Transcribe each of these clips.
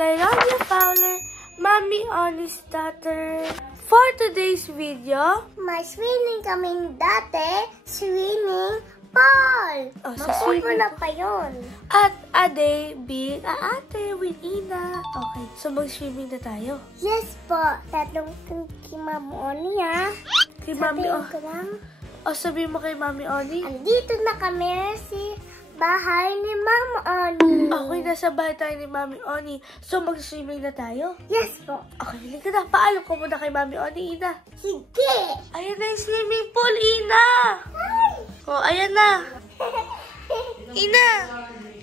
Tyronia Fowler, Mommy Oni's daughter. For today's video, may swimming kaming dati, swimming pool. Mapupula pa yun. At a day being ate with Ina. Okay, so mag-swimming na tayo. Yes po. Tatlong kay Mami Oni ha. Kay Mami Sabihin ko lang. O sabihin mo kay Mami Oni. Andito na kami si bahay ni Mami Oni. Okay, nasa bahay tayo ni Mami Oni. So mag-swimming na tayo? Yes po. Okay, halika na. Paalam ko muna kay Mami Oni, Ina. Sige. Ayan na yung swimming pool, Ina. Hi. O, ayan na. Ina,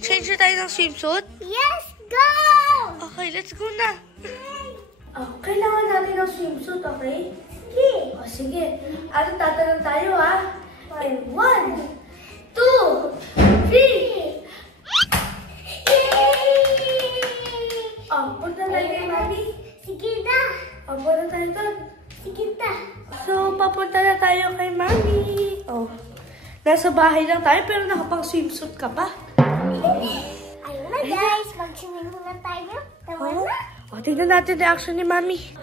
change na tayo ng swimsuit? Yes, go! Okay, let's go na. Kailangan natin ng swimsuit, okay? Sige. O, sige. Ano, tatanong tayo, ha? And 1, 2, 3. Yay! Punta tayo kay Mami. Sige na. Punta tayo doon. Sige na. So, papunta na tayo kay Mami. Oh, nasa bahay lang tayo pero nakapang swimsuit ka pa. Ayun na guys, mag-swimming muna tayo. Tama na. O, tignan natin reaction ni Mami.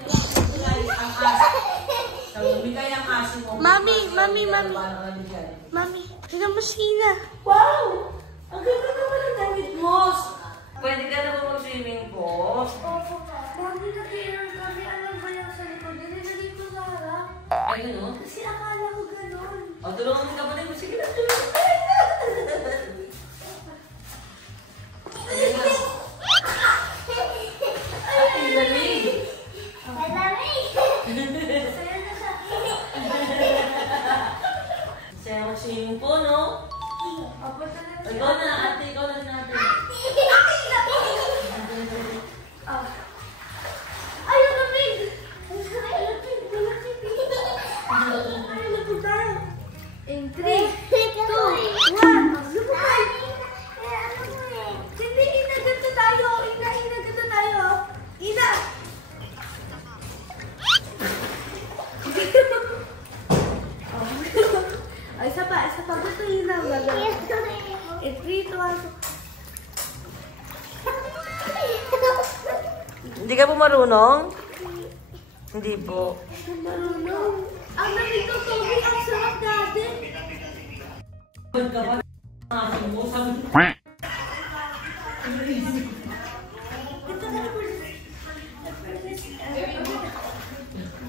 Mami, tignan mo si Ina. Wow! Ang ganda naman ang damit mo! Pwede ka na ba mag-swimming po? Mami, nag-air kami. Alam ba yung sa likod? Nilagay ko sa harap. Ayun o. Kasi akala ko gano'n. O, tulungan mo ka pa rin mo. Sige na, tulungan mo. Ayun na. Ay, lamig. Malamig. Saya mag-swimming po, no? Ikaw na, ate. Ikaw na rin, ate. Ay, ang lamig! Ay, lapit tayo. In 3, 2, 1. Hindi, Ina, ganito tayo. Ina, ganito tayo. Ina! Ay, isa pa. Gusto Ina. In 3, 2, 1. Hindi ka po marunong? Hindi po. Marunong. Ang lamig ko, Toby. Ang sarap dati.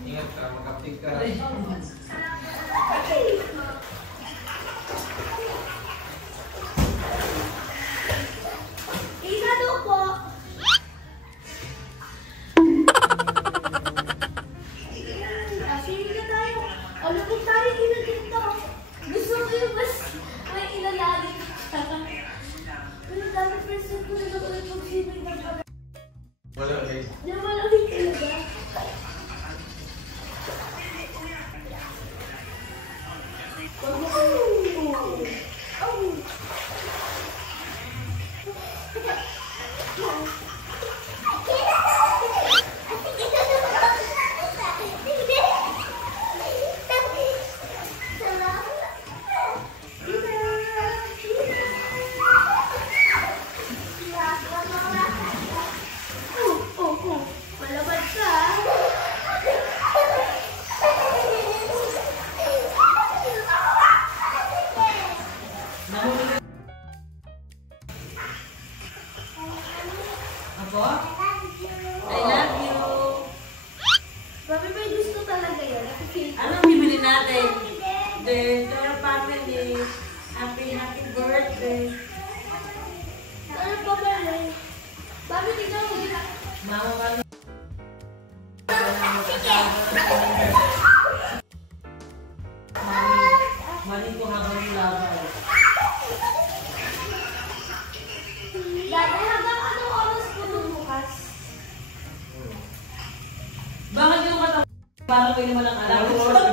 Ingat ka, makapit ka. Ina daw po. Swimming na tayo. O, lapit tayo. Ina dito. Gusto ko yung mas may ilalalim. Pero dati first time ko na ulit mag-swimming na pala. Wala guys. Di ba malamig talaga? Malabad ka. Apo? I love you. Mami, may gusto talaga yun. Anong bibili natin? The Dora family. Happy birthday. Ano pa ba rin? Mami, tignan mo. Mama ka na. Mali ko habang nilabay. Dati hanggang anong oras po bukas? Bakit yung katawag? Parang kayo naman ang alam. Anong oras?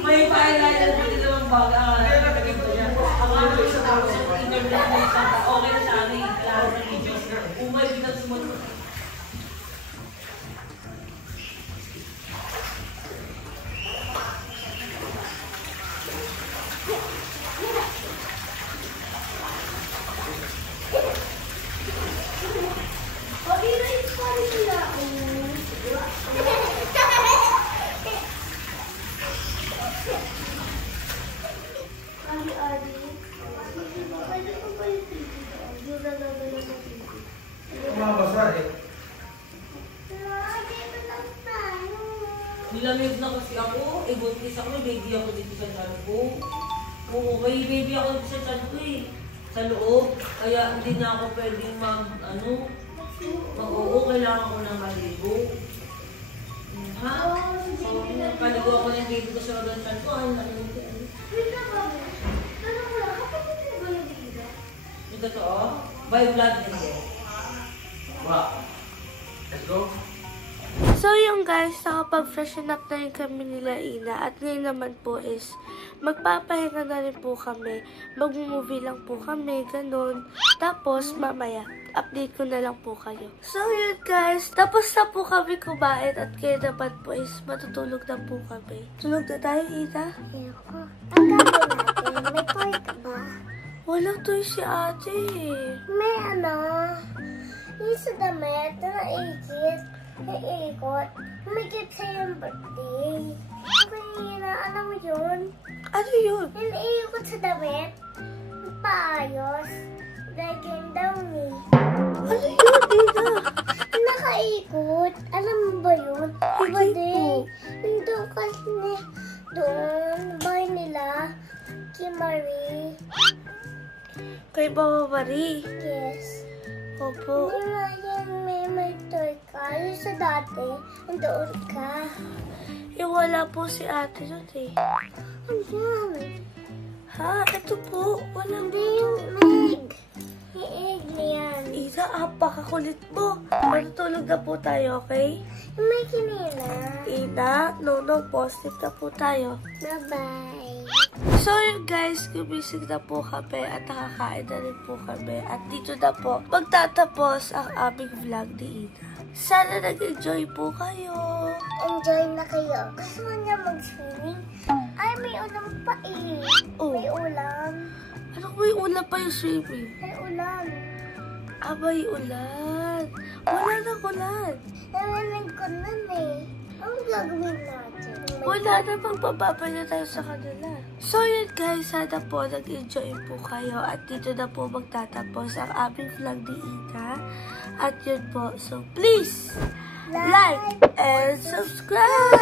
May pa-eyeliner po dito ng baga. Ang ano isa tapos yung internet na isa. Okay na sa amin. Klaro ng videos. Umay, bigat sumunod. Ali. Pwede ko ba yung TV? Yung nagagala sa TV. Mabasa eh. Dito lang tayo. Nilamig na kasi ako. Buntis ako. Baby ako dito sa tiyan ko. Oo, may baby ako dito sa tiyan ko eh. Sa loob. Kaya hindi na ako pwedeng mag-oo. Kailangan ko ng maligo. Ha? So, paligo ako ng baby ko sa loob ng tiyan ko. Ay, nakinig. Wait na ba? Tanong ko lang, kapatid mo ba yung Ida? Yung totoo? By blood hindi. Wow. Let's go. So yung guys, nakapag-freshen up na rin kami nila Ina at ngayon naman po is magpapahinga na rin po kami. Mag-movie lang po kami, ganun. Tapos mamaya, update ko na lang po kayo. So yun guys, tapos na po kami kumain at ngayon naman po is matutulog na po kami. Tulog na tayo Ina? Ayoko. Ang gagawin natin, may toy ka ba? Walang toy si ate. May yung sa damit na naikit, naiikot, umikit sa yung birthday. Okay na, alam mo yun? Ano yun? Yung naiikot sa damit, paayos, like yung downy. Ano yun Ina? Nakaikot, alam mo ba yun? Iba Hindi din. Yung doon kasi doon, bahay nila, kay Marie. Kay Mama Marie. Yes. Opo. Hindi nga yan, may toy ka. Yung sa dati, nandoon ka. Wala po si ate doon eh. Ayan. Ha? Ito po. Walang Hindi yung egg. Yung egg na yan. Ina, apakakulit mo. Matutulog na po tayo, okay? Yung may kinina. Ina, no, positive na po tayo. Bye-bye. So yun guys, gumising na po kami at nakakain na rin po kami. At dito na po magtatapos ang aming vlog ni Ina. Sana nag-enjoy po kayo. Enjoy na kayo. Gusto mo niya mag-swimming? Ay, may ulam pa eh. Oh. May ulam. Ano kung may ulan pa yung swimming? May ulam. Ah, may ulan. Wala na ulan. Narinig ko nun eh. Anong gagawin natin? Wala na bang bababaya tayo sa kanila. So yun guys, sana po nag-enjoy po kayo at dito na po magtatapos ang aming vlog ni Ina. At yun po, so please like and subscribe!